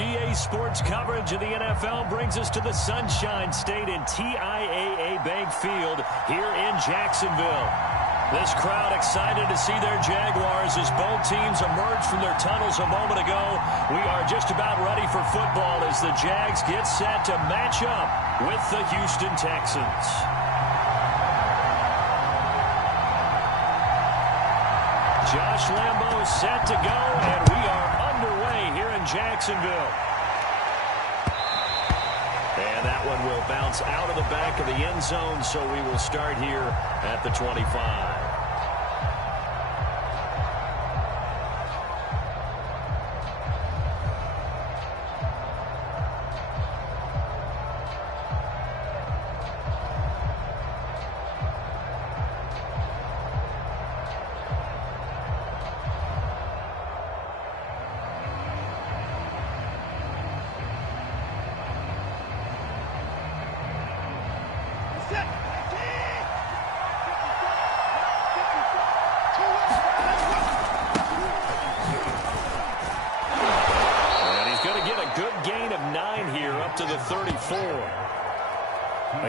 EA Sports coverage of the NFL brings us to the Sunshine State in TIAA Bank Field here in Jacksonville. This crowd excited to see their Jaguars as both teams emerged from their tunnels a moment ago. We are just about ready for football as the Jags get set to match up with the Houston Texans. Josh Lambo set to go, and we are underway here in Jacksonville. And that one will bounce out of the back of the end zone, so we will start here at the 25.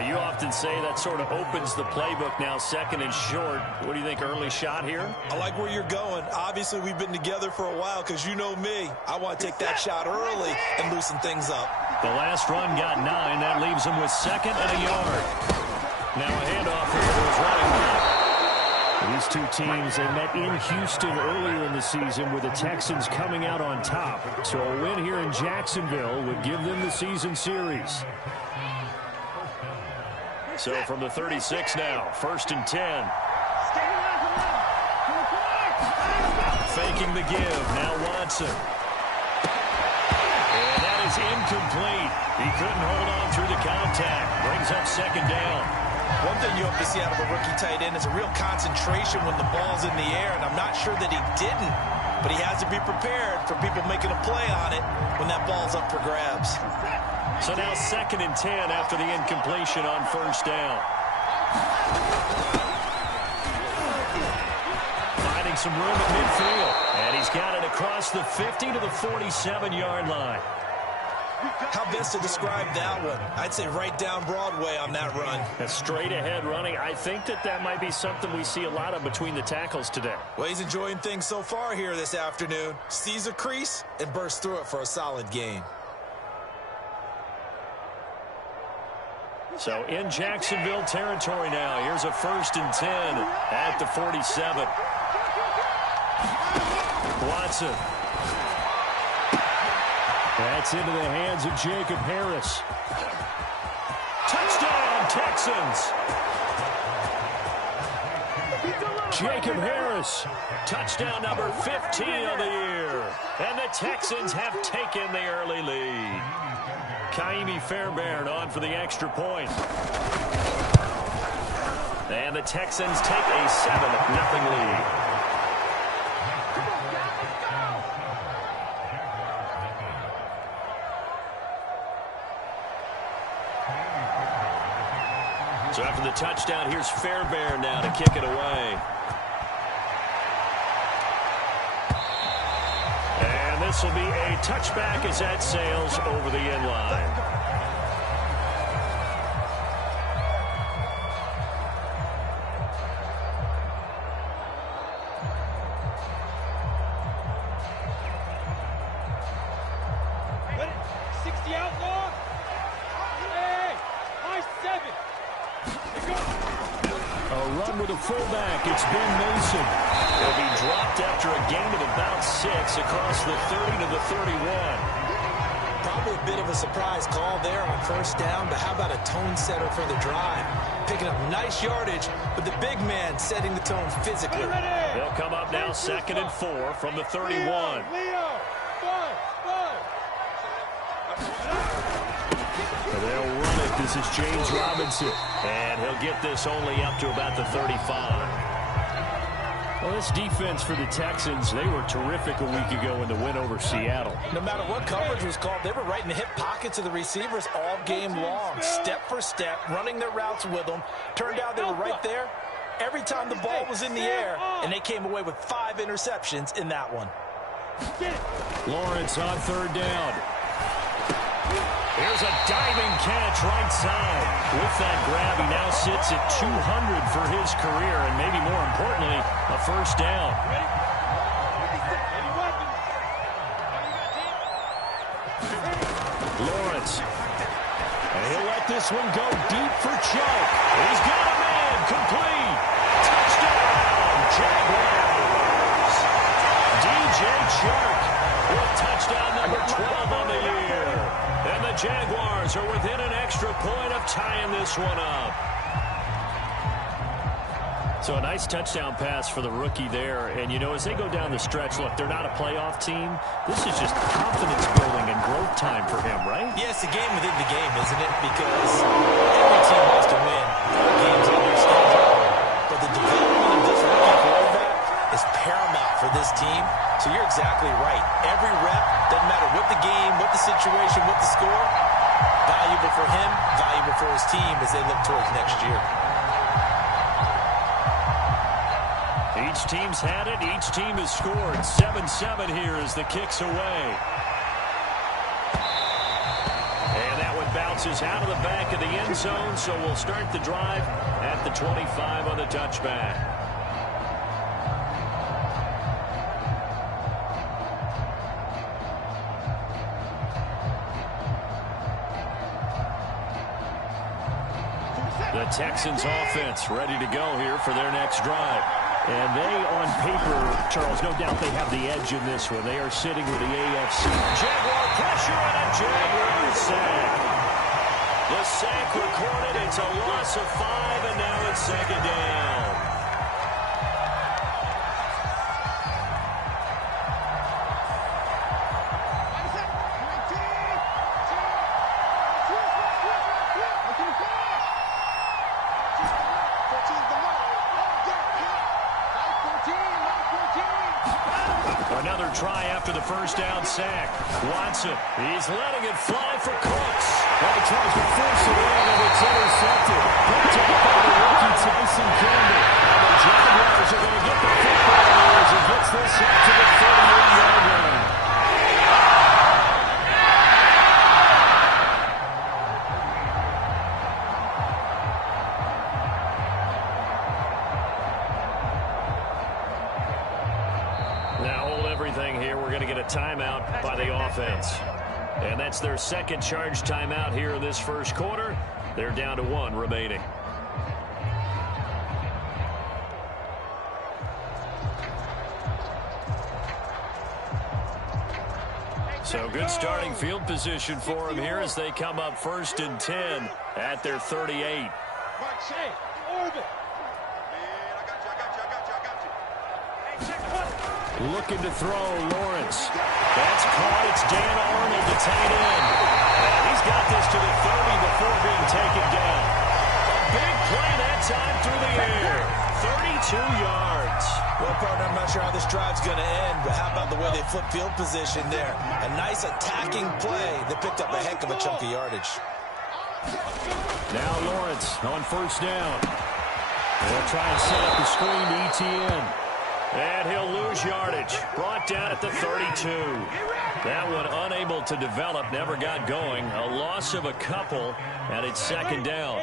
You often say that sort of opens the playbook now, second and short. What do you think, early shot here? I like where you're going. Obviously, we've been together for a while because you know me. I want to take that shot early and loosen things up. The last run got 9. That leaves him with second and a yard. Now a handoff here to his running back. These two teams, they met in Houston earlier in the season with the Texans coming out on top. So a win here in Jacksonville would give them the season series. So from the 36 now, 1st and 10. Faking the give, now Watson. And that is incomplete. He couldn't hold on through the contact. Brings up second down. One thing you hope to see out of a rookie tight end is a real concentration when the ball's in the air, and I'm not sure that he didn't, but he has to be prepared for people making a play on it when that ball's up for grabs. So now 2nd and 10 after the incompletion on 1st down. Finding some room at midfield. And he's got it across the 50 to the 47-yard line. How best to describe that one? I'd say right down Broadway on that run. A straight ahead running. I think that might be something we see a lot of between the tackles today. Well, he's enjoying things so far here this afternoon. Sees a crease and bursts through it for a solid gain. So in Jacksonville territory now. Here's a 1st and 10 at the 47. Watson. That's into the hands of Jacob Harris. Touchdown, Texans. Jacob Harris. Touchdown number 15 of the year. And the Texans have taken the early lead. Kaimi Fairbairn on for the extra point. And the Texans take a 7-0 lead. So after the touchdown, here's Fairbairn now to kick it away. This will be a touchback as that sails over the end line. Ready? 60 outlaw. Hey, high 7. A run with a fullback. It's Ben Mason. He'll be dropped after a gain of about 6 across the 30 to the 31. Probably a bit of a surprise call there on 1st down, but how about a tone setter for the drive? Picking up nice yardage, but the big man setting the tone physically. They'll come up now 2nd and 4 from the 31. They'll run it. This is James Robinson. And he'll get this only up to about the 35. Well, this defense for the Texans, they were terrific a week ago in the win over Seattle. No matter what coverage was called, they were right in the hip pockets of the receivers all game long, step for step, running their routes with them. Turned out they were right there every time the ball was in the air, and they came away with 5 interceptions in that one. Lawrence on 3rd down. Here's a diving catch right side. With that grab, he now sits at 200 for his career, and maybe more importantly, a first down. Lawrence. And he'll let this one go deep for Chuck. He's got a man. Complete. Touchdown, Jaguars. DJ Chark with touchdown number 12 on the year. And the Jaguars are within an extra point of tying this one up. So a nice touchdown pass for the rookie there. And, you know, as they go down the stretch, look, they're not a playoff team. This is just confidence building and growth time for him, right? Yeah, it's a game within the game, isn't it? Because every team wants to win games on their schedule. But the development of this rookie quarterback is paramount for this team. So you're exactly right. Every rep, doesn't matter what the game, what the situation, what the score, valuable for him, valuable for his team as they look towards next year. Each team's had it. Each team has scored. 7-7 here as the kick's away. And that one bounces out of the back of the end zone, so we'll start the drive at the 25 on the touchback. The Texans offense ready to go here for their next drive. And they, on paper, Charles, no doubt they have the edge in this one. They are sitting with the AFC. Jaguar pressure and a Jaguar sack. The sack recorded. It's a loss of 5, and now it's second down. Another try after the first down sack. Watson, he's letting it fly for Cooks. Well, he tries to force it in, and it's intercepted. Picked up by the rookie Tyson Campbell. And the Jaguars are going to get the football here as he gets this up to the 38-yard line. Timeout by the offense. And that's their second charge timeout here in this first quarter. They're down to 1 remaining. So good starting field position for them here as they come up 1st and 10 at their 38. Looking to throw, Lawrence. That's caught. It's Dan Arnold, the tight end. And he's got this to the 30 before being taken down. A big play that time through the air. 32 yards. Well, partner, I'm not sure how this drive's going to end, but how about the way they flip field position there? A nice attacking play that picked up a heck of a chunk of yardage. Now Lawrence on first down. They'll try and set up the screen to ETN. And he'll lose yardage. Brought down at the 32. That one unable to develop, never got going. A loss of a couple, and it's second down.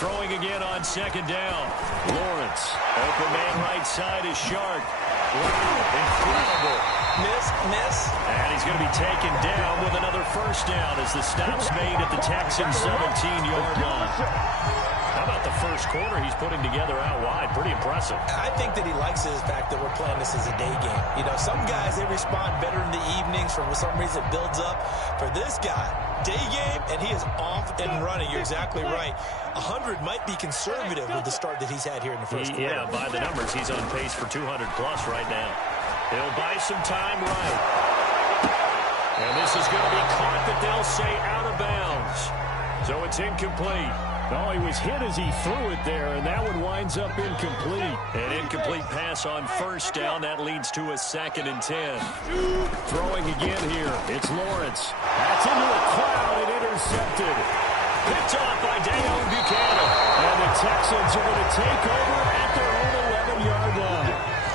Throwing again on second down. Lawrence. Open man right side is Shark. Wow, incredible. Miss. And he's going to be taken down with another first down as the stop's made at the Texans' 17-yard line. How about the first quarter he's putting together out wide? Pretty impressive. I think that he likes the fact that we're playing this as a day game. You know, some guys, they respond better in the evenings. For some reason, it builds up. For this guy, day game, and he is off and running. You're exactly right. 100 might be conservative with the start that he's had here in the first quarter. Yeah, by the numbers, he's on pace for 200-plus right now. He'll buy some time right. And this is going to be caught, but they'll say out of bounds. So it's incomplete. Oh, he was hit as he threw it there, and that one winds up incomplete. An incomplete pass on first down. That leads to a 2nd and 10. Throwing again here. It's Lawrence. That's into a crowd and intercepted. Picked off by Dayon Buchanan. And the Texans are going to take over at their own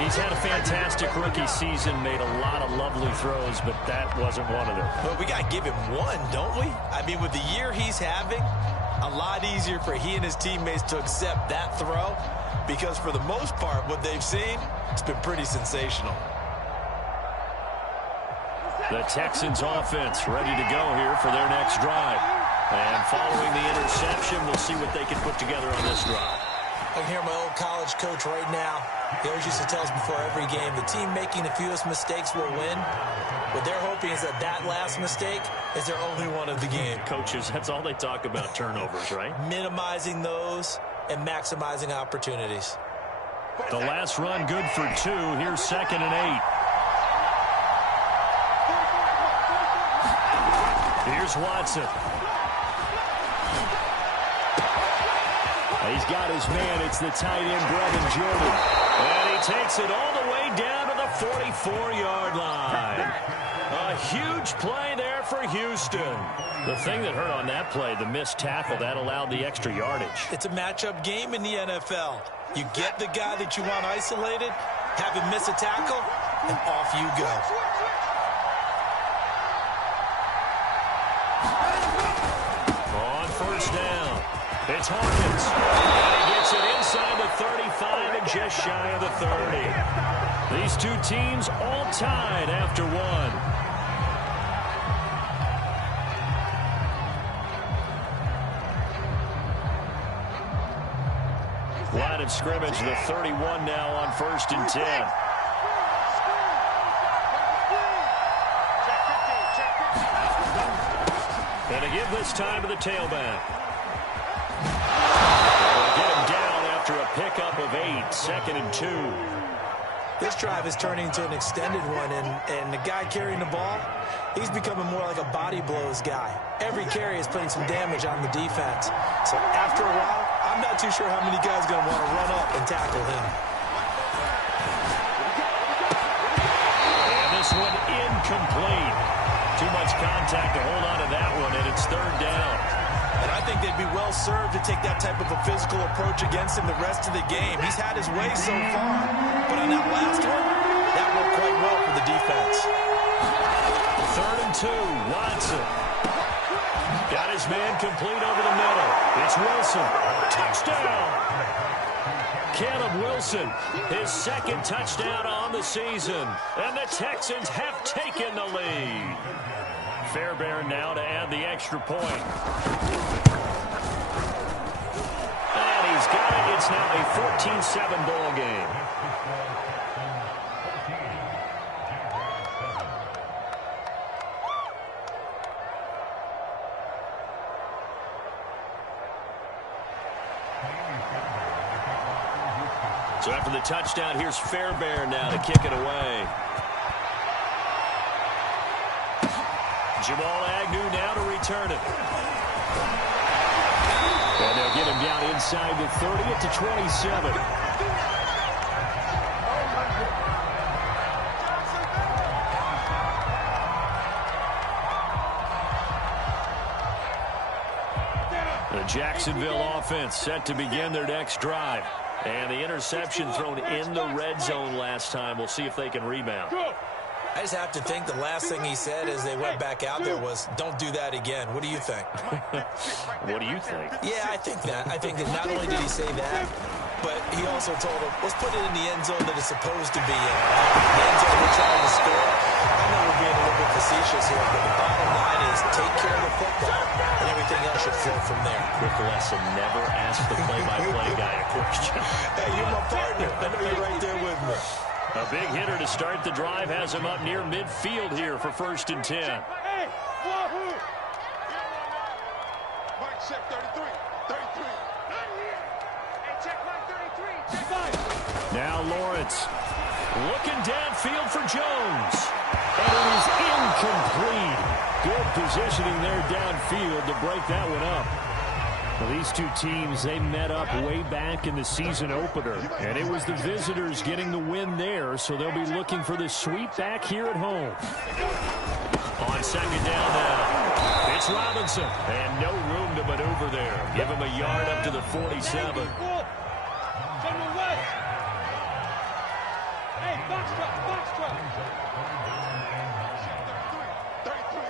He's had a fantastic rookie season, made a lot of lovely throws, but that wasn't one of them. Well, we got to give him one, don't we? I mean, with the year he's having, a lot easier for he and his teammates to accept that throw because for the most part, what they've seen, it's been pretty sensational. The Texans offense ready to go here for their next drive. And following the interception, we'll see what they can put together on this drive. I can hear my old college coach right now. He always used to tell us before every game, the team making the fewest mistakes will win. What they're hoping is that that last mistake is their only one of the game. Coaches, that's all they talk about, turnovers, right? Minimizing those and maximizing opportunities. The last run good for 2. Here's 2nd and 8. Here's Watson. He's got his man. It's the tight end, Brevin Jordan. And he takes it all the way down to the 44-yard line. A huge play there for Houston. The thing that hurt on that play, the missed tackle, that allowed the extra yardage. It's a matchup game in the NFL. You get the guy that you want isolated, have him miss a tackle, and off you go. On first down, it's Hawkins. And he gets it inside the 35 and just shy of the 30. These two teams all tied after one. Line of scrimmage, the 31 now on 1st and 10. And to give this time to the tailback. They'll get him down after a pickup of 8, 2nd and 2. This drive is turning into an extended one, and the guy carrying the ball, he's becoming more like a body blows guy. Every carry is putting some damage on the defense. So after a while, I'm not too sure how many guys are going to want to run up and tackle him. And this one incomplete. Too much contact to hold on to that one, and it's 3rd down. And I think they'd be well served to take that type of a physical approach against him the rest of the game. He's had his way so far, but on that last one, that worked quite well for the defense. 3rd and 2, Watson. Got his man complete over the middle. It's Wilson. Touchdown! Caleb Wilson, his 2nd touchdown on the season. And the Texans have taken the lead. Fairbairn now to add the extra point. And he's got it. It's now a 14-7 ball game. So after the touchdown, here's Fairbairn now to kick it away. Jamal Agnew now to return it. And they'll get him down inside the 30 to 27. The Jacksonville offense set to begin their next drive. And the interception thrown in the red zone last time. We'll see if they can rebound. I just have to think the last thing he said as they went back out there was, don't do that again. What do you think? What do you think? Yeah, I think that. I think that not only did he say that, but he also told him, let's put it in the end zone that it's supposed to be in. The end zone we're trying to score. I know we're being a little bit facetious here, but the bottom line is take care of the football, and everything else should flow from there. Quick lesson, never ask the play-by-play guy a question. Hey, you're my partner. I know you're right there with me. A big hitter to start the drive has him up near midfield here for 1st and 10. Hey, Wahoo! Mike, check 33. 33. Hey, check Mike 33. Check Mike. Now Lawrence looking downfield for Jones. And it is incomplete. Good positioning there downfield to break that one up. Well, these two teams, they met up way back in the season opener, and it was the visitors getting the win there, so they'll be looking for the sweep back here at home. On 2nd down now, it's Robinson, and no room to maneuver there. Give him a yard up to the 47. Box 12, box 12. 33.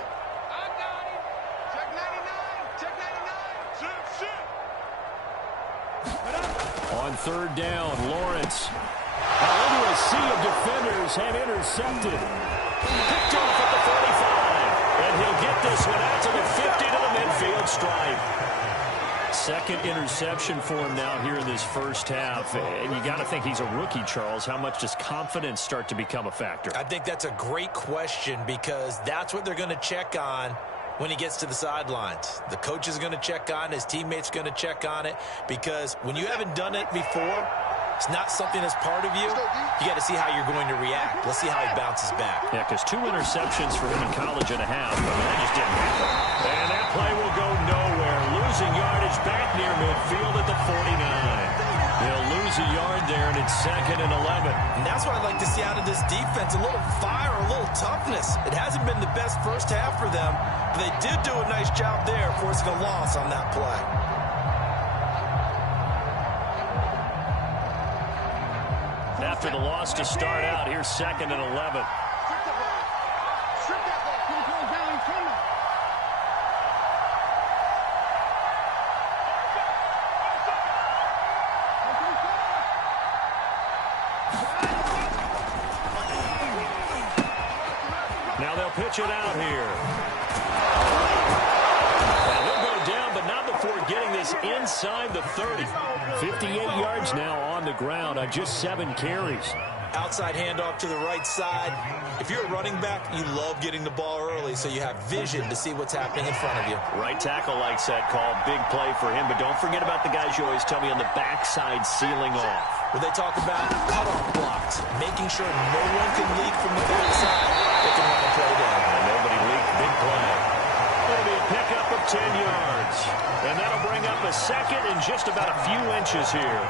I got him. Check 99, check 99. Shit. On third down, Lawrence. Into a sea of defenders and intercepted. Picked off at the 45. And he'll get this one out to the 50 to the midfield stripe. Second interception for him now here in this first half. And you got to think he's a rookie, Charles. How much does confidence start to become a factor? I think that's a great question because that's what they're going to check on when he gets to the sidelines. The coach is going to check on it. His teammates are going to check on it because when you haven't done it before, it's not something that's part of you. You got to see how you're going to react. Let's see how he bounces back. Yeah, because 2 interceptions for him in college and a half. I mean, that just didn't happen. And that play will go nowhere. Losing yardage back near midfield at the 49. They'll lose a yard there, and it's 2nd and 11. And that's what I'd like to see out of this defense. A little fire, a little toughness. It hasn't been the best first half for them, but they did do a nice job there forcing a loss on that play. After the loss to start out, here's 2nd and 11. Now they'll pitch it out here. And he'll go down, but not before getting this inside the 30. 58 yards now on the ground on just 7 carries. Outside handoff to the right side. If you're a running back, you love getting the ball early so you have vision to see what's happening in front of you. Right tackle likes that call. Big play for him, but don't forget about the guys you always tell me on the backside sealing off. Where they talk about cutoff blocks, making sure no one can leak from the backside. They can run a play down. And nobody leaked. Big play. It'll be a pickup of 10 yards. And that'll bring up a second and just about a few inches here.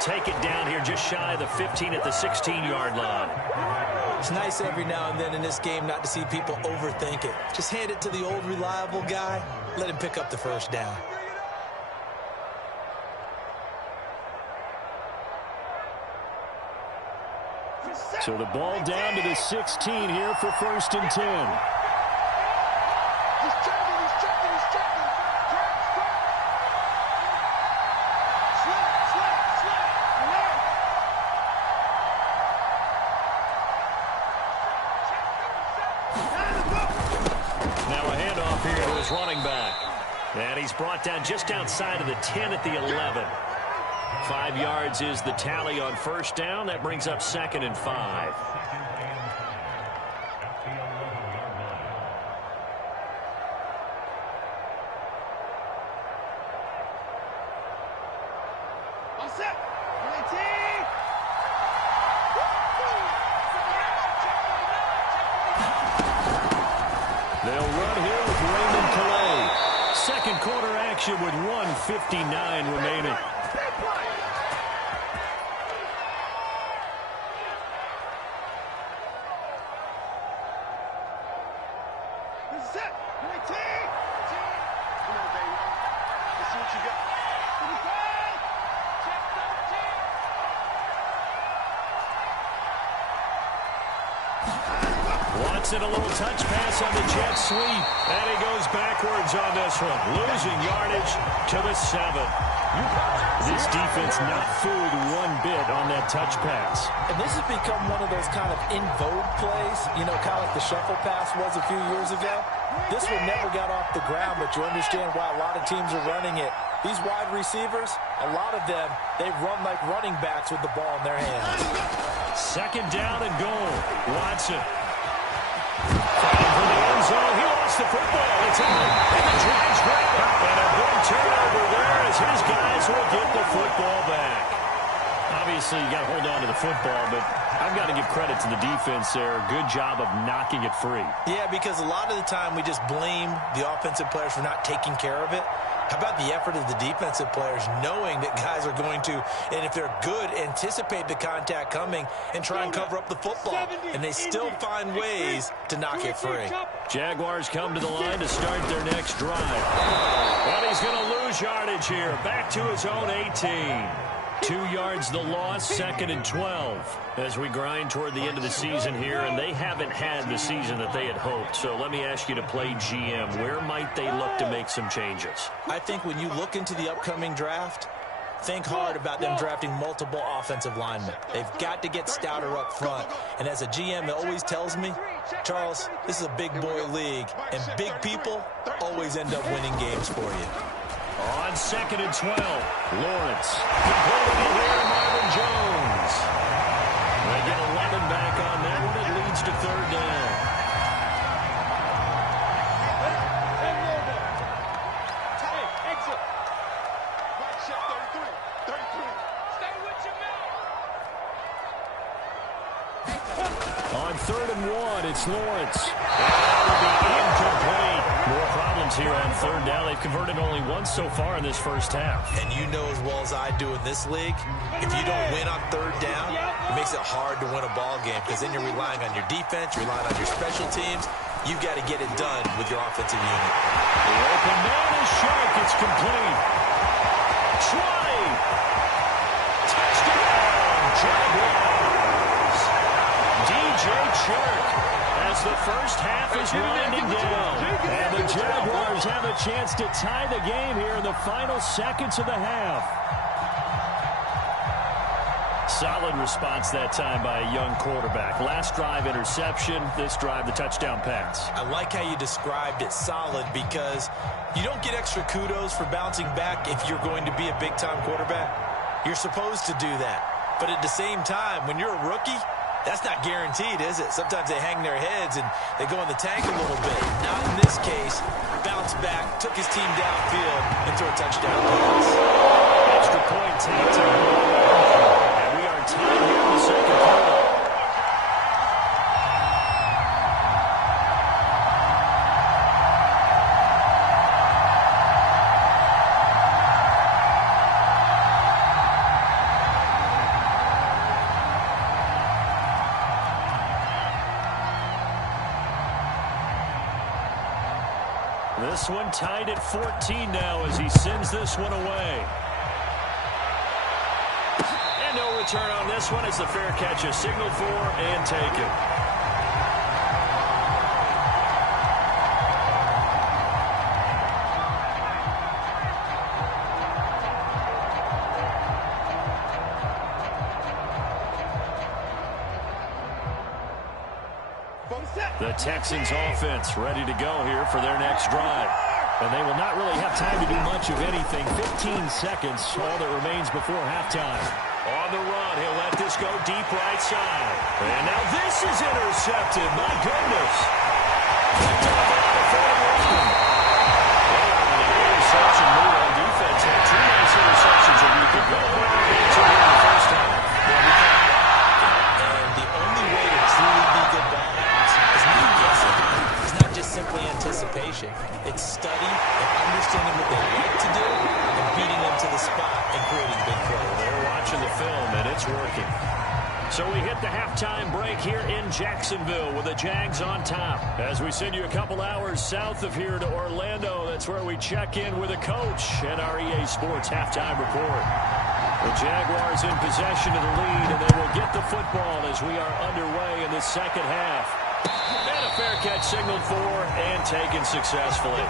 Take it down here just shy of the 15 at the 16-yard line. It's nice every now and then in this game not to see people overthink it. Just hand it to the old reliable guy. Let him pick up the first down. So the ball down to the 16 here for 1st and 10. Running back. And he's brought down just outside of the 10 at the 11. 5 yards is the tally on first down. That brings up 2nd and 5. All set. They'll run here with Raymond Calais. Second quarter action with 1:59 remaining. Watson, a little touch pass on the jet sweep. And he goes backwards on this one. Losing yardage to the 7. This defense not fooled one bit on that touch pass. And this has become one of those kind of in vogue plays, you know, kind of like the shuffle pass was a few years ago. This one never got off the ground, but you understand why a lot of teams are running it. These wide receivers, a lot of them, they run like running backs with the ball in their hands. 2nd down and goal. Watson. Fighting for the end zone. He lost the football. It's out. And the drag's grab it. And a big turnover there as his guys will get the football back. Obviously, you got to hold on to the football, but I've got to give credit to the defense there. Good job of knocking it free. Yeah, because a lot of the time we just blame the offensive players for not taking care of it. How about the effort of the defensive players knowing that guys are going to, and if they're good, anticipate the contact coming and try and cover up the football. And they still find ways to knock it free. Jaguars come to the line to start their next drive. But he's going to lose yardage here. Back to his own 18. 2 yards the loss, 2nd and 12. As we grind toward the end of the season here, and they haven't had the season that they had hoped. So let me ask you to play GM. Where might they look to make some changes? I think when you look into the upcoming draft, think hard about them drafting multiple offensive linemen. They've got to get stouter up front. And as a GM, it always tells me, Charles, this is a big boy league, and big people always end up winning games for you. On 2nd and 12, Lawrence. Completing it here to Marvin Jones. They get 11 back on that one. It leads to 3rd down. Exit. Right shot, 33. 33. Stay with your man. On 3rd and 1, it's Lawrence. That'll be incomplete. More problems here on 3rd down. They've converted only once so far in this first half. And you know as well as I do in this league, if you don't win on 3rd down, it makes it hard to win a ball game because then you're relying on your defense, you're relying on your special teams. You've got to get it done with your offensive unit. The open man is Shark. It's complete. 20. Touchdown, Jaguars. DJ Chark. As the first half is winding down. And the Jaguars have a chance to tie the game here in the final seconds of the half. Solid response that time by a young quarterback. Last drive, interception. This drive, the touchdown pass. I like how you described it solid because you don't get extra kudos for bouncing back if you're going to be a big-time quarterback. You're supposed to do that. But at the same time, when you're a rookie, that's not guaranteed, is it? Sometimes they hang their heads and they go in the tank a little bit. Not in this case. Bounced back, took his team downfield, and threw a touchdown pass. Extra point taken. And we are tied here in the second quarter. This one tied at 14 now as he sends this one away. And no return on this one as the fair catch is signaled for and taken. The Texans offense ready to go here for their next drive. And they will not really have time to do much of anything. 15 seconds, all that remains before halftime. On the run, he'll let this go deep right side. And now this is intercepted. My goodness. Picked up at the 41. The interception move on defense. Had 2 nice interceptions a week ago. Two in the first half. And the only way to truly be good ball is not guessing. It's not just simply anticipation. It's study and understanding what they like to do and beating them to the spot and creating big plays. They're watching the film, and it's working. So we hit the halftime break here in Jacksonville with the Jags on top. As we send you a couple hours south of here to Orlando, that's where we check in with a coach and our EA Sports halftime report. The Jaguars in possession of the lead, and they will get the football as we are underway in the second half. And a fair catch signaled for and taken successfully.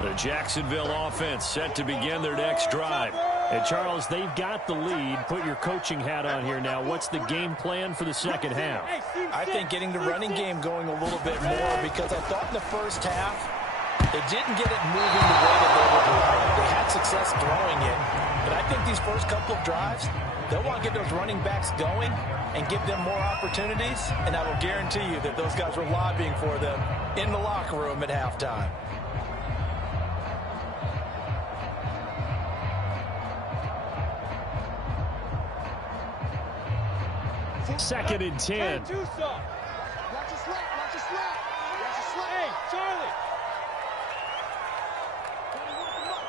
The Jacksonville offense set to begin their next drive. And, Charles, they've got the lead. Put your coaching hat on here now. What's the game plan for the second half? I think getting the running game going a little bit more because I thought in the first half they didn't get it moving the way that they would like. They had success throwing it. But I think these first couple of drives, they'll want to get those running backs going and give them more opportunities. And I will guarantee you that those guys were lobbying for them in the locker room at halftime. 2nd and 10. Watch your slap. Watch your slap. Watch your slap. Hey, Charlie.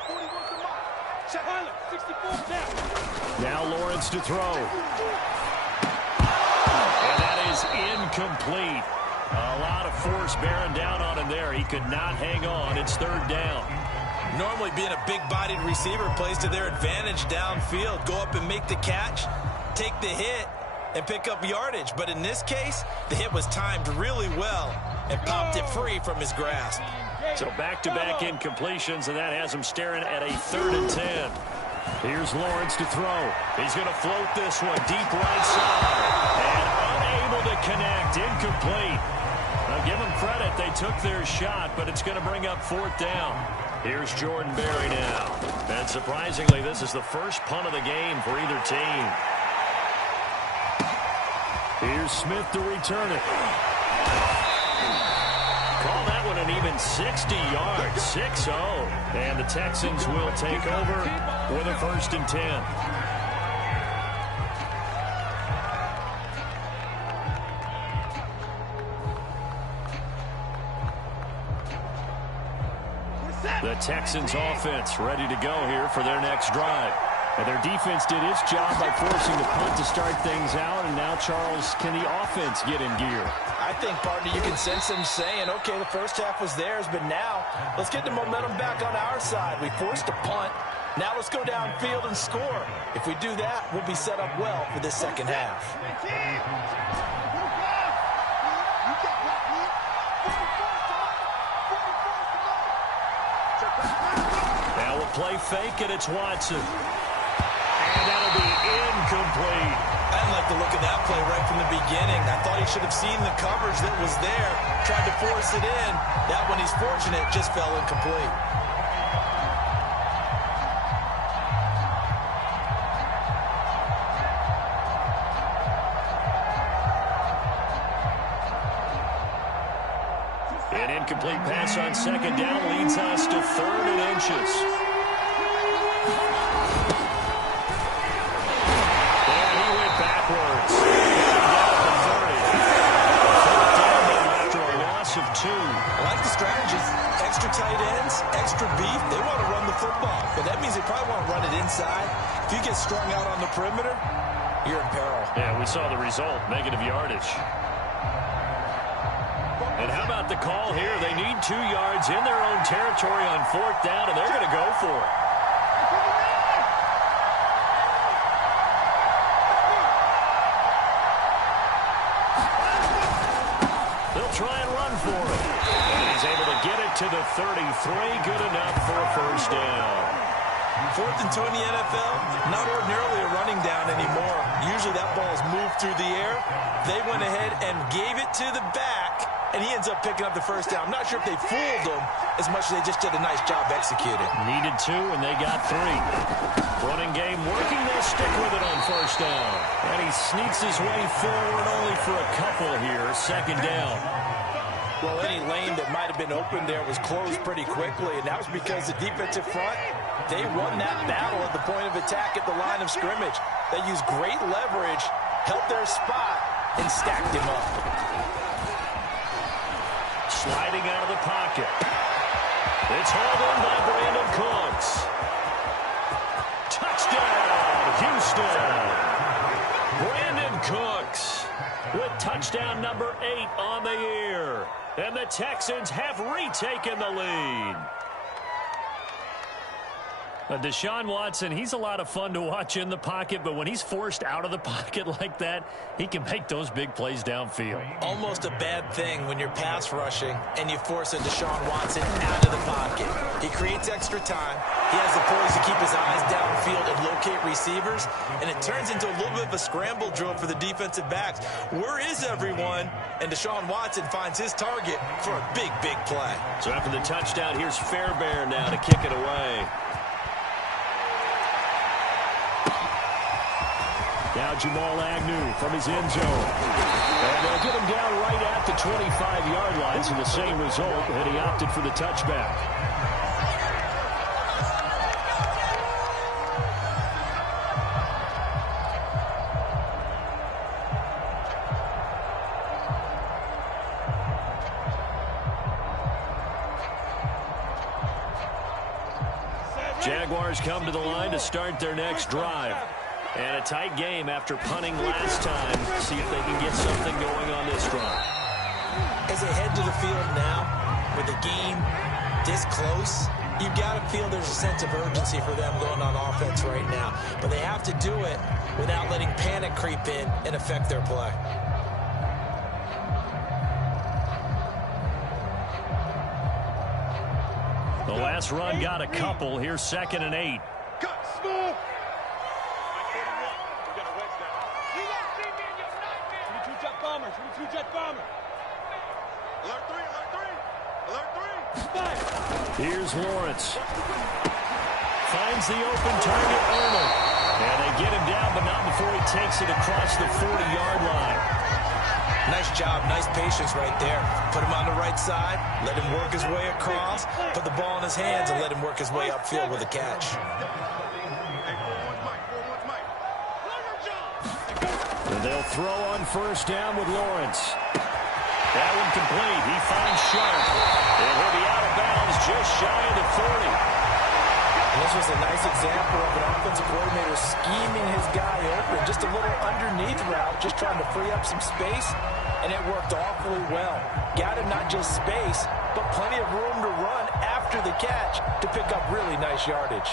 41 to mark. Check. Pilot, 64 now. Now Lawrence to throw. And that is incomplete. A lot of force bearing down on him there. He could not hang on. It's 3rd down. Normally being a big-bodied receiver plays to their advantage downfield. Go up and make the catch, take the hit, and pick up yardage. But in this case, the hit was timed really well and popped it free from his grasp. So back-to-back incompletions, and that has him staring at a 3rd and 10. Here's Lawrence to throw. He's going to float this one deep right side. And unable to connect. Incomplete. Now give them credit. They took their shot, but it's going to bring up 4th down. Here's Jordan Berry now. And surprisingly, this is the first punt of the game for either team. Here's Smith to return it. Call that one an even 60 yards, 6-0. And the Texans will take over with a 1st and 10. The Texans offense ready to go here for their next drive. And their defense did its job by forcing the punt to start things out. And now, Charles, can the offense get in gear? I think, partner, you can sense them saying, okay, the first half was theirs, but now let's get the momentum back on our side. We forced a punt. Now let's go downfield and score. If we do that, we'll be set up well for this second half. Now we'll play fake, and it's Watson. And that'll be incomplete. I didn't like the look of that play right from the beginning. I thought he should have seen the coverage that was there, tried to force it in. That one, he's fortunate, just fell incomplete. An incomplete pass on 2nd down leads us to 3rd and inches. And he went backwards. After a loss of 2. I like the strategy. Extra tight ends, extra beef. They want to run the football, but that means they probably want to run it inside. If you get strung out on the perimeter, you're in peril. Yeah, we saw the result, negative yardage. And how about the call here? They need 2 yards in their own territory on 4th down, and they're going to go for it. They'll try and run for it. And he's able to get it to the 33. Good enough for a 1st down. 4th and 2 in the NFL, not ordinarily a running down anymore. Usually that ball is moved through the air. They went ahead and gave it to the back, and he ends up picking up the 1st down. I'm not sure if they fooled him as much as they just did a nice job executing. Needed 2, and they got 3. Running game working. They'll stick with it on 1st down. And he sneaks his way forward only for a couple here. 2nd down. Well, any lane that might have been open there was closed pretty quickly, and that was because the defensive front, they won that battle at the point of attack at the line of scrimmage. They used great leverage, held their spot, and stacked him up. Sliding out of the pocket. It's hauled in by Brandon Cooks. Touchdown, Houston. Brandon Cooks with touchdown number 8 on the year. And the Texans have retaken the lead. Deshaun Watson, he's a lot of fun to watch in the pocket, but when he's forced out of the pocket like that, he can make those big plays downfield. Almost a bad thing when you're pass rushing and you force a Deshaun Watson out of the pocket. He creates extra time. He has the poise to keep his eyes downfield and locate receivers, and it turns into a little bit of a scramble drill for the defensive backs. Where is everyone? And Deshaun Watson finds his target for a big, big play. So after the touchdown, here's Fairbairn now to kick it away. Now Jamal Agnew from his end zone. And they'll get him down right at the 25-yard line, so the same result, and he opted for the touchback. Jaguars come to the line to start their next drive. And a tight game after punting last time. See if they can get something going on this drive. As they head to the field now, with the game this close, you've got to feel there's a sense of urgency for them going on offense right now. But they have to do it without letting panic creep in and affect their play. The last run got a couple. Here's 2nd and 8. Cut, smooth. Alert 3, alert 3, alert 3. Here's Lawrence. Finds the open target, Arnold. And they get him down, but not before he takes it across the 40-yard line. Nice job, nice patience right there. Put him on the right side, let him work his way across, put the ball in his hands, and let him work his way upfield with a catch. And they'll throw on 1st down with Lawrence. That one complete. He finds Sharp. And he'll be out of bounds just shy of the 40. And this was a nice example of an offensive coordinator scheming his guy open. Just a little underneath route, just trying to free up some space. And it worked awfully well. Got him not just space, but plenty of room to run after the catch to pick up really nice yardage.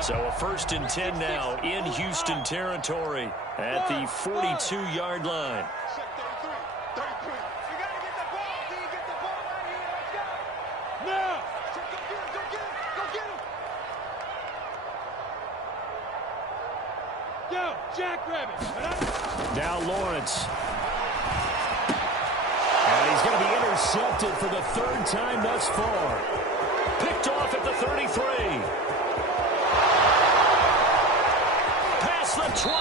So a 1st and 10 now in Houston territory at the 42-yard line. Check 33, 33. You got to get the ball. Do you get the ball right here? Let's go. Now. Check, go get him, go get him, go get him. Yo, Jackrabbit. Now Lawrence. And he's going to be intercepted for the 3rd time thus far. Picked off at the 33. Past the 20.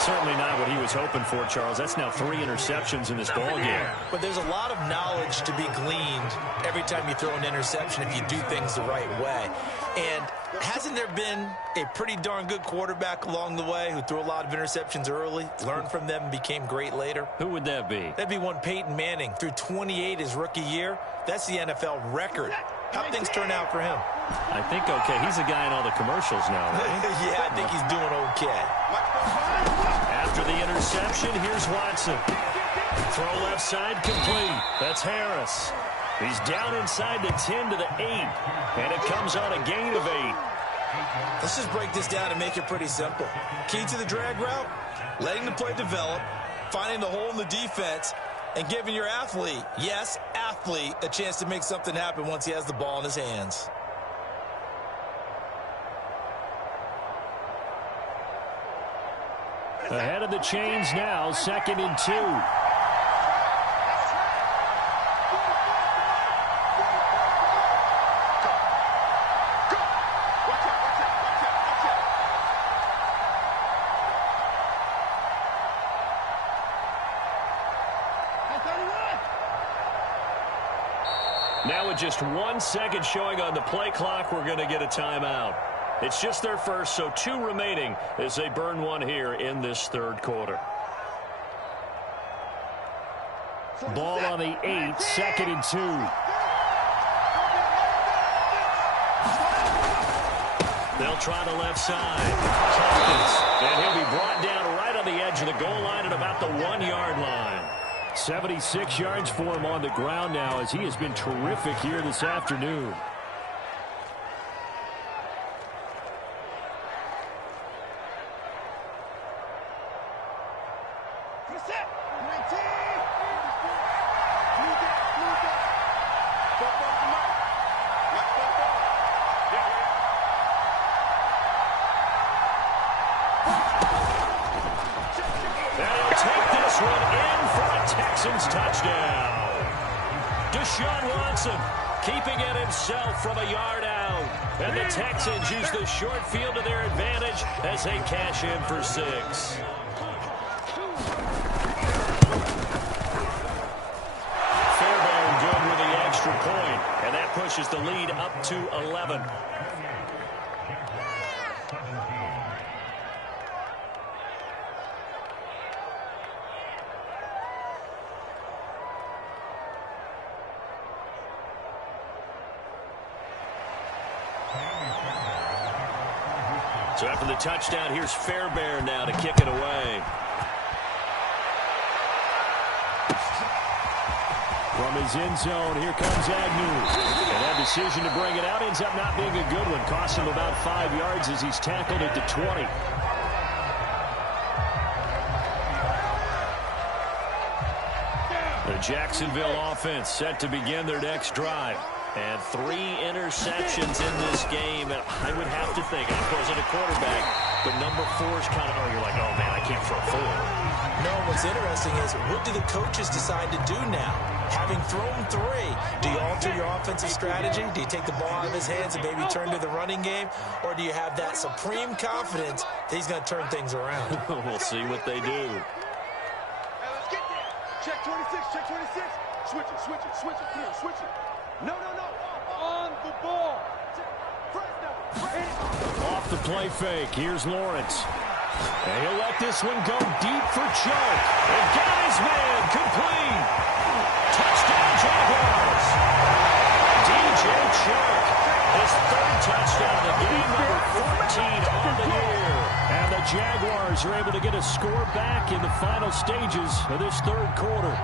Certainly not what he was hoping for, Charles. That's now 3 interceptions in this ballgame. But there's a lot of knowledge to be gleaned every time you throw an interception if you do things the right way. And hasn't there been a pretty darn good quarterback along the way who threw a lot of interceptions early, learned from them, and became great later? Who would that be? That'd be one Peyton Manning. Threw 28 his rookie year. That's the NFL record. How'd things turn out for him? I think okay. He's a guy in all the commercials now, right? Yeah, I think he's doing okay. After the interception, here's Watson. Throw left side complete. That's Harris. He's down inside the 10 to the 8. And it comes on a gain of 8. Let's just break this down and make it pretty simple. Key to the drag route, letting the play develop, finding the hole in the defense, and giving your athlete, yes, athlete, a chance to make something happen once he has the ball in his hands. Ahead of the chains now, 2nd and 2. Now with just 1 second showing on the play clock, we're going to get a timeout. It's just their first, so 2 remaining as they burn 1 here in this 3rd quarter. Ball on the 8, 2nd and 2. They'll try the left side. Hopkins, and he'll be brought down right on the edge of the goal line at about the 1-yard line. 76 yards for him on the ground now as he has been terrific here this afternoon. Touchdown. Deshaun Watson keeping it himself from a yard out. And the Texans use the short field to their advantage as they cash in for 6. Fairbairn good with the extra point, and that pushes the lead up to 11. So after the touchdown, here's Fairbairn now to kick it away. From his end zone, here comes Agnew. And that decision to bring it out ends up not being a good one. Cost him about 5 yards as he's tackled at the 20. The Jacksonville offense set to begin their next drive. And 3 interceptions in this game. And I would have to think, of course, at a quarterback, but number 4 is kind of, you're like, oh, man, I can't throw 4. No, what's interesting is, what do the coaches decide to do now? Having thrown 3, do you alter your offensive strategy? Do you take the ball out of his hands and maybe turn to the running game? Or do you have that supreme confidence that he's going to turn things around? We'll see what they do. Hey, let's get there. Check 26, check 26. Switch it, switch it, switch it. Come on, switch it. No. On the ball. Off the play fake, here's Lawrence. And he'll let this one go deep for Chark. And got his man, complete. Touchdown, Jaguars. DJ Chark, his 3rd touchdown of the game, number 14 on the year. And the Jaguars are able to get a score back in the final stages of this 3rd quarter.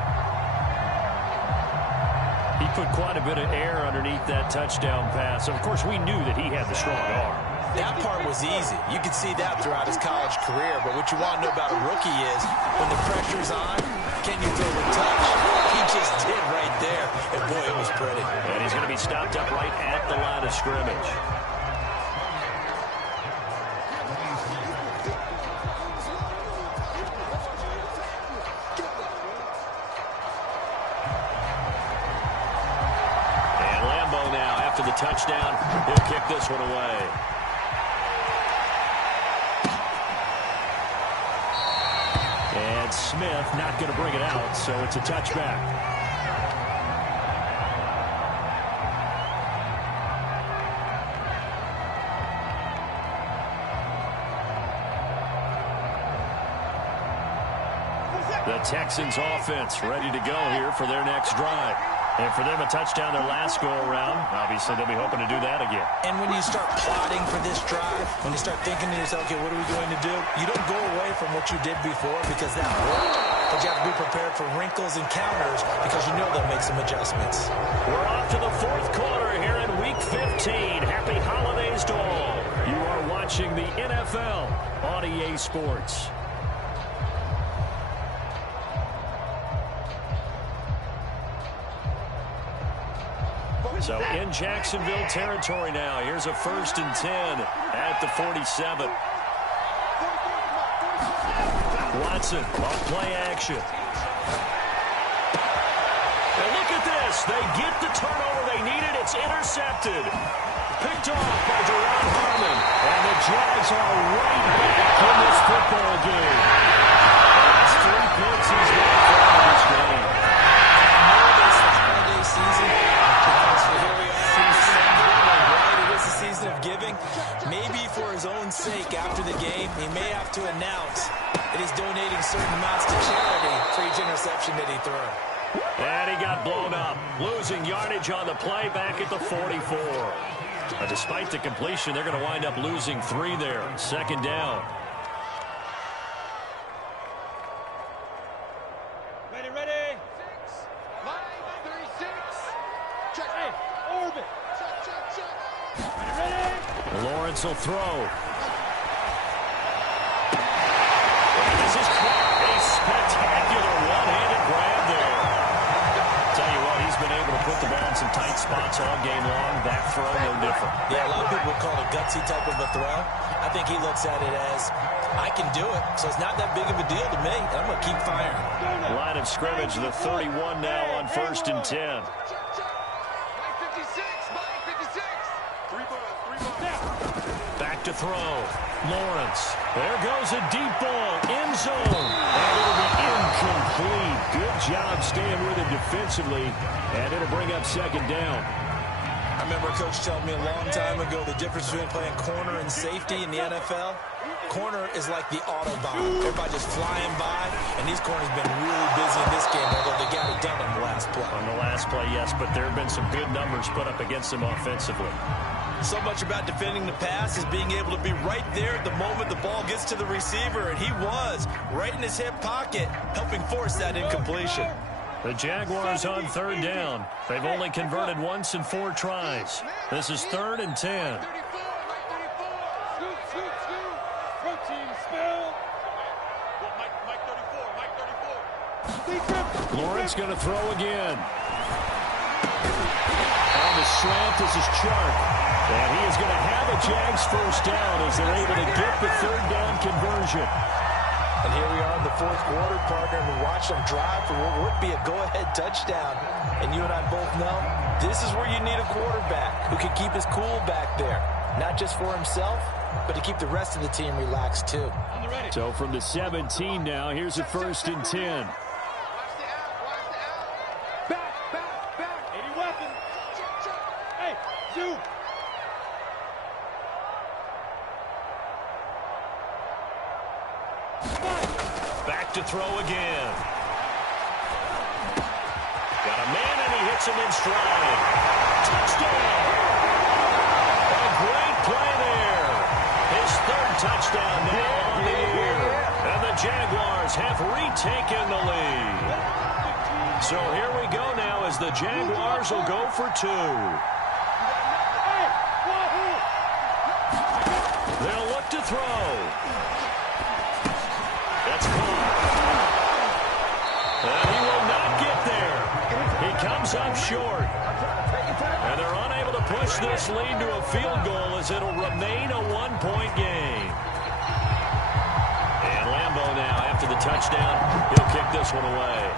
He put quite a bit of air underneath that touchdown pass. Of course, we knew that he had the strong arm. That part was easy. You could see that throughout his college career. But what you want to know about a rookie is, when the pressure's on, can you throw the touch? He just did right there. And, boy, it was pretty. And he's going to be stopped up right at the line of scrimmage. The touchdown, he'll kick this one away. And Smith not going to bring it out, so it's a touchback. The Texans offense ready to go here for their next drive. And for them, a touchdown their last go-around. Obviously, they'll be hoping to do that again. And when you start plotting for this drive, when you start thinking to yourself, okay, what are we going to do? You don't go away from what you did before because that worked. But you have to be prepared for wrinkles and counters because you know they'll make some adjustments. We're off to the 4th quarter here in Week 15. Happy holidays to all. You are watching the NFL on EA Sports. So in Jacksonville territory now. Here's a 1st and 10 at the 47. Watson off play action. And look at this. They get the turnover they needed. It's intercepted. Picked off by Deron Harmon. And the Jags are right back in this football game. That's 3 picks he's got in this game. I know this holiday season. Season of giving. Maybe for his own sake after the game, he may have to announce that he's donating certain amounts to charity for each interception that he threw. And he got blown up, losing yardage on the play back at the 44. Despite the completion, they're going to wind up losing 3 there. 2nd down. Ready. 6, 9, 36. Check. Hey, orbit. Check. Lawrence will throw. This is Clark. A spectacular one-handed grab there. Tell you what, he's been able to put the ball in some tight spots all game long. That throw, no different. Yeah, a lot of people call it a gutsy type of a throw. I think he looks at it as, I can do it, so it's not that big of a deal to me. I'm going to keep firing. Line of scrimmage, the 31 now on 1st and 10. Back to throw. Lawrence. There goes a deep ball. End zone. And it'll be incomplete. Good job staying with it defensively. And it'll bring up 2nd down. I remember a coach telling me a long time ago the difference between playing corner and safety in the NFL. Corner is like the Autobahn. Everybody just flying by, and these corners have been really busy in this game, although they got it done on the last play. On the last play, yes, but there have been some good numbers put up against them offensively. So much about defending the pass is being able to be right there at the moment the ball gets to the receiver, and he was right in his hip pocket, helping force that incompletion. The Jaguars on third down. They've only converted once in 4 tries. This is 3rd and 10. Lawrence going to throw again. On the slant, this is Chark. And he is going to have a Jags first down as they're able to get the 3rd down conversion. And here we are in the 4th quarter, partner, and we watch them drive for what would be a go-ahead touchdown. And you and I both know this is where you need a quarterback who can keep his cool back there. Not just for himself, but to keep the rest of the team relaxed too. So from the 17 now, here's a 1st and 10. Back to throw again. Got a man, and he hits him in stride. Touchdown! A great play there. His 3rd touchdown now on the year. And the Jaguars have retaken the lead. So here we go now as the Jaguars will go for 2. They'll look to throw. That's caught. And he will not get there. He comes up short. And they're unable to push this lead to a field goal as it'll remain a 1-point game. And Lambeau now, after the touchdown, he'll kick this one away.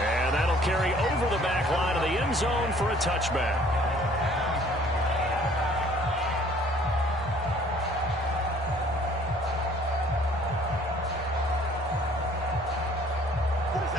And that'll carry over the back line of the end zone for a touchback.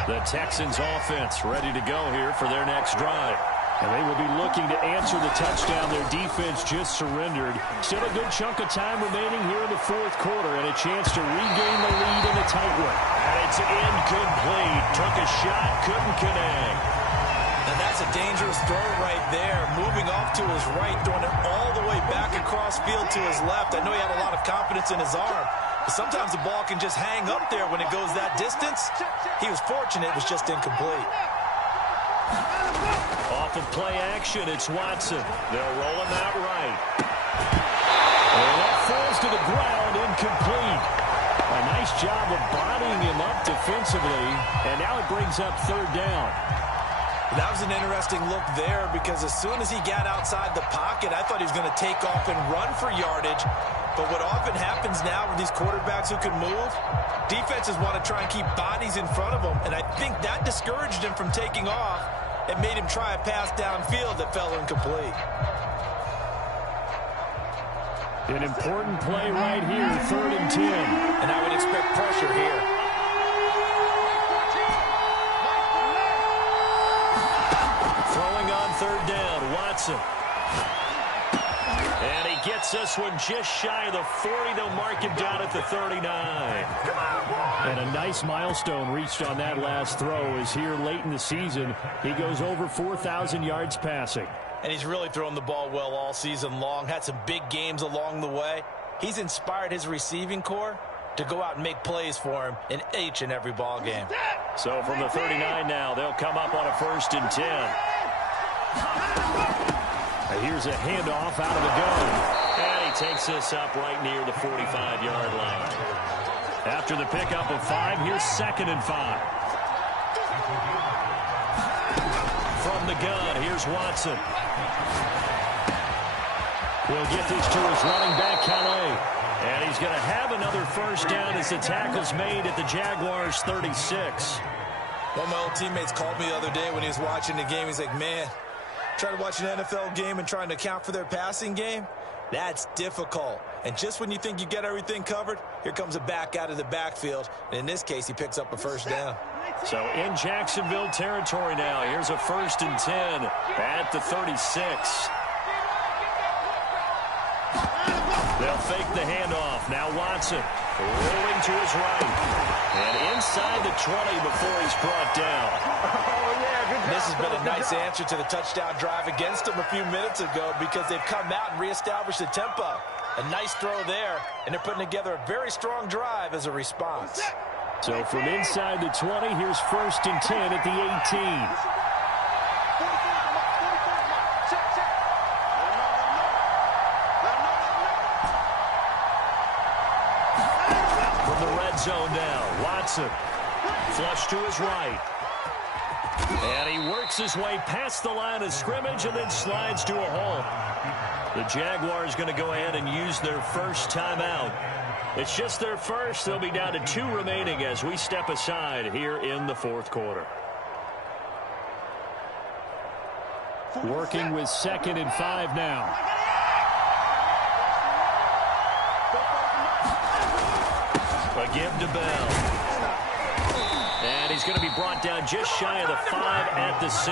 The Texans offense ready to go here for their next drive. And they will be looking to answer the touchdown their defense just surrendered. Still a good chunk of time remaining here in the 4th quarter and a chance to regain the lead in a tight one. And it's incomplete. Took a shot, couldn't connect. And that's a dangerous throw right there. Moving off to his right, throwing it all the way back across field to his left. I know he had a lot of confidence in his arm. But sometimes the ball can just hang up there when it goes that distance. He was fortunate, it was just incomplete. Off of play action, it's Watson. They'll roll him out right. And that falls to the ground, incomplete. A nice job of bodying him up defensively. And now it brings up 3rd down. That was an interesting look there because as soon as he got outside the pocket, I thought he was going to take off and run for yardage. But what often happens now with these quarterbacks who can move, defenses want to try and keep bodies in front of them. And I think that discouraged him from taking off and made him try a pass downfield that fell incomplete. An important play right here, 3rd and 10. And I would expect pressure here. Throwing on 3rd down, Watson. And he gets this one just shy of the 40. They'll mark him down at the 39. And a nice milestone reached on that last throw is here late in the season. He goes over 4,000 yards passing. And he's really thrown the ball well all season long. Had some big games along the way. He's inspired his receiving corps to go out and make plays for him in each and every ball game. So from the 39 now, they'll come up on a 1st and 10. And here's a handoff out of the gun. And he takes this up right near the 45-yard line. After the pickup of 5, here's 2nd and 5. From the gun, here's Watson. He'll get this to his running back, Calais. And he's going to have another 1st down as the tackle's made at the Jaguars' 36. One of my old teammates called me the other day when he was watching the game. He's like, man, trying to watch an NFL game and trying to account for their passing game, that's difficult. And just when you think you get everything covered, here comes a back out of the backfield. And in this case, he picks up a 1st down. So in Jacksonville territory now, here's a 1st and 10 at the 36. They'll fake the handoff. Now Watson rolling to his right. And inside the 20 before he's brought down. This has been a nice answer to the touchdown drive against them a few minutes ago because they've come out and reestablished the tempo. A nice throw there, and they're putting together a very strong drive as a response. So from inside the 20, here's 1st and 10 at the 18. From the red zone now, Watson. Flush to his right. And he works his way past the line of scrimmage and then slides to a hole. The Jaguars going to go ahead and use their first timeout. It's just their first. They'll be down to 2 remaining as we step aside here in the 4th quarter. Working with 2nd and 5 now. A give to Bell. And he's going to be brought down just shy of the 5 at the 6.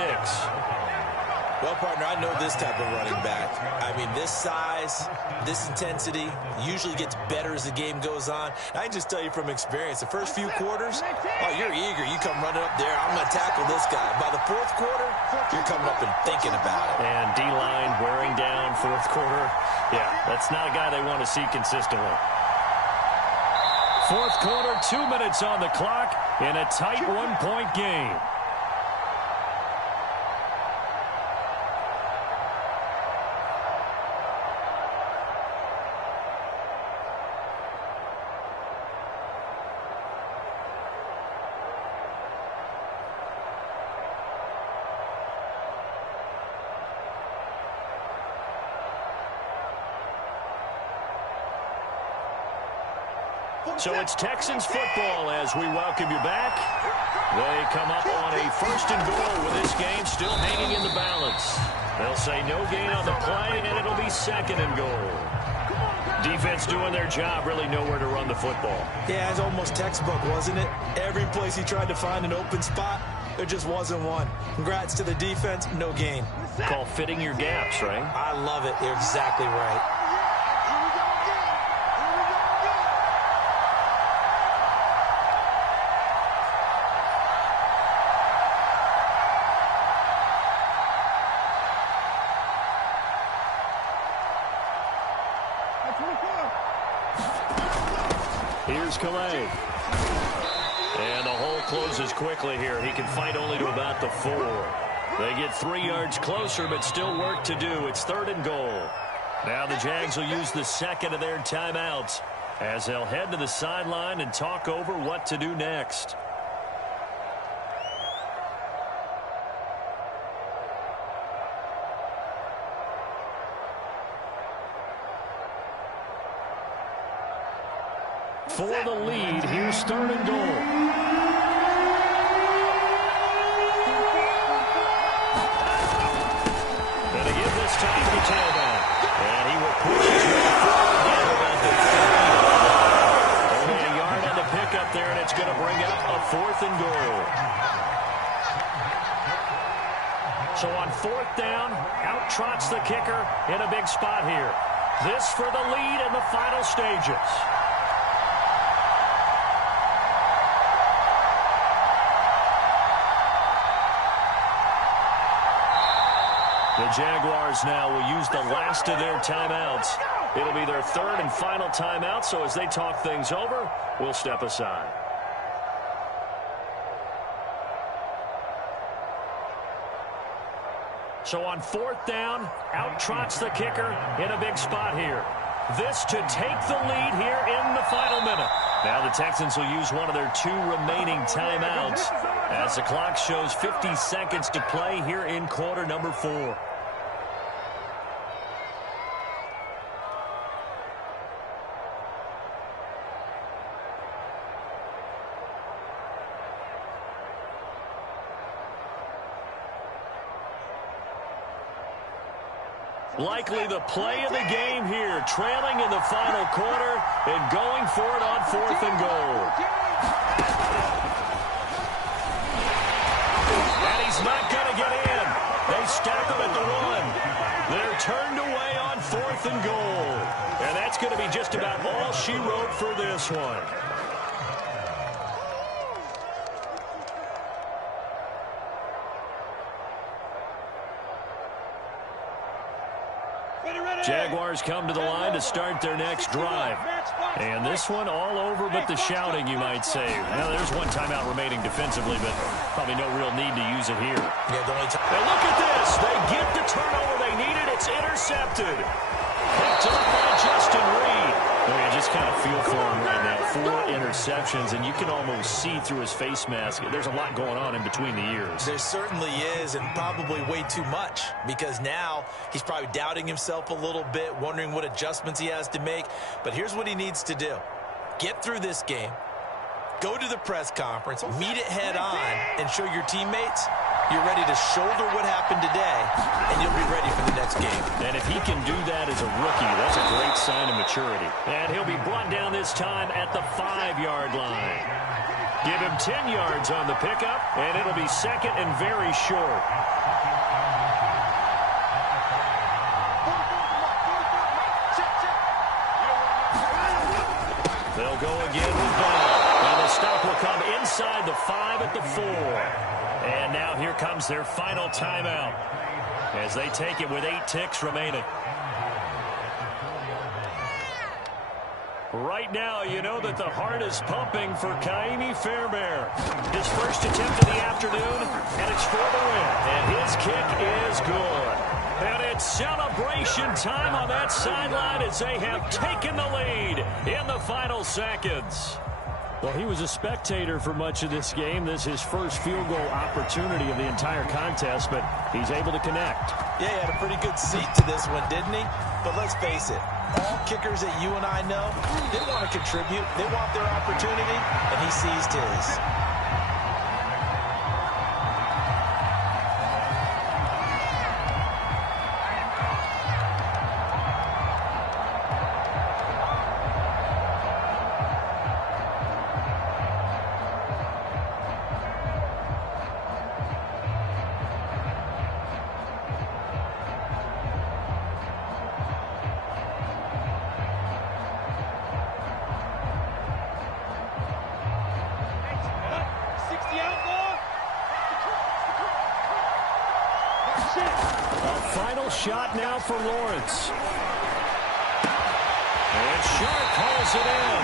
Well, partner, I know this type of running back. I mean, this size, this intensity usually gets better as the game goes on. I can just tell you from experience, the first few quarters, oh, you're eager. You come running up there, I'm going to tackle this guy. By the 4th quarter, you're coming up and thinking about it. And D-line wearing down 4th quarter. Yeah, that's not a guy they want to see consistently. 4th quarter, 2 minutes on the clock in a tight 1-point game. So it's Texans football as we welcome you back. They come up on a 1st and goal with this game still hanging in the balance. They'll say no gain on the play, and it'll be 2nd and goal. Defense doing their job, really nowhere to run the football. Yeah, it's almost textbook, wasn't it? Every place he tried to find an open spot, there just wasn't one. Congrats to the defense, no gain. Call fitting your gaps, right? I love it. You're exactly right. Here's Calais. And the hole closes quickly here. He can fight only to about the 4. They get 3 yards closer, but still work to do. It's 3rd and goal. Now the Jags will use the 2nd of their timeouts as they'll head to the sideline and talk over what to do next. For the lead, here's 3rd and goal. And to give this time to tailback. And he will push his way forward down about the 30. Only a yard on the pickup there, and it's going to bring up a 4th and goal. So on 4th down, out trots the kicker in a big spot here. This for the lead in the final stages. The Jaguars now will use the last of their timeouts. It'll be their 3rd and final timeout, so as they talk things over, we'll step aside. So on 4th down, out trots the kicker in a big spot here. This to take the lead here in the final minute. Now the Texans will use one of their 2 remaining timeouts as the clock shows 50 seconds to play here in quarter number 4. Likely the play of the game here, trailing in the final quarter and going for it on 4th and goal. And he's not going to get in. They stack him at the 1. They're turned away on 4th and goal. And that's going to be just about all she wrote for this one. Jaguars come to the line to start their next drive. And this one all over but the shouting, you might say. Now, there's one timeout remaining defensively, but probably no real need to use it here. Yeah, the only time. And look at this. They get the turnover they needed. It's intercepted. Picked up by Justin Reed. Well, you just kind of feel for him right now. 4 interceptions, and you can almost see through his face mask. There's a lot going on in between the ears. There certainly is, and probably way too much, because now he's probably doubting himself a little bit, wondering what adjustments he has to make. But here's what he needs to do. Get through this game, go to the press conference, meet it head on, and show your teammates you're ready to shoulder what happened today, and you'll be ready for the next game. And if he can do that as a rookie, that's a great sign of maturity. And he'll be brought down this time at the 5-yard line. Give him 10 yards on the pickup, and it'll be second and very short. They'll go again with Bell. And the stop will come inside the 5 at the 4. And now here comes their final timeout as they take it with 8 ticks remaining. Right now, you know that the heart is pumping for Kaimi Fairbairn. His first attempt of the afternoon, and it's for the win. And his kick is good. And it's celebration time on that sideline as they have taken the lead in the final seconds. Well, he was a spectator for much of this game. This is his first field goal opportunity of the entire contest, but he's able to connect. Yeah, he had a pretty good seat to this one, didn't he? But let's face it, all kickers that you and I know, they want to contribute. They want their opportunity, and he seized his. Shot now for Lawrence. And Sharp hauls it in.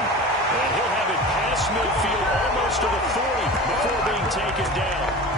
And he'll have it past midfield almost to the 40 before being taken down.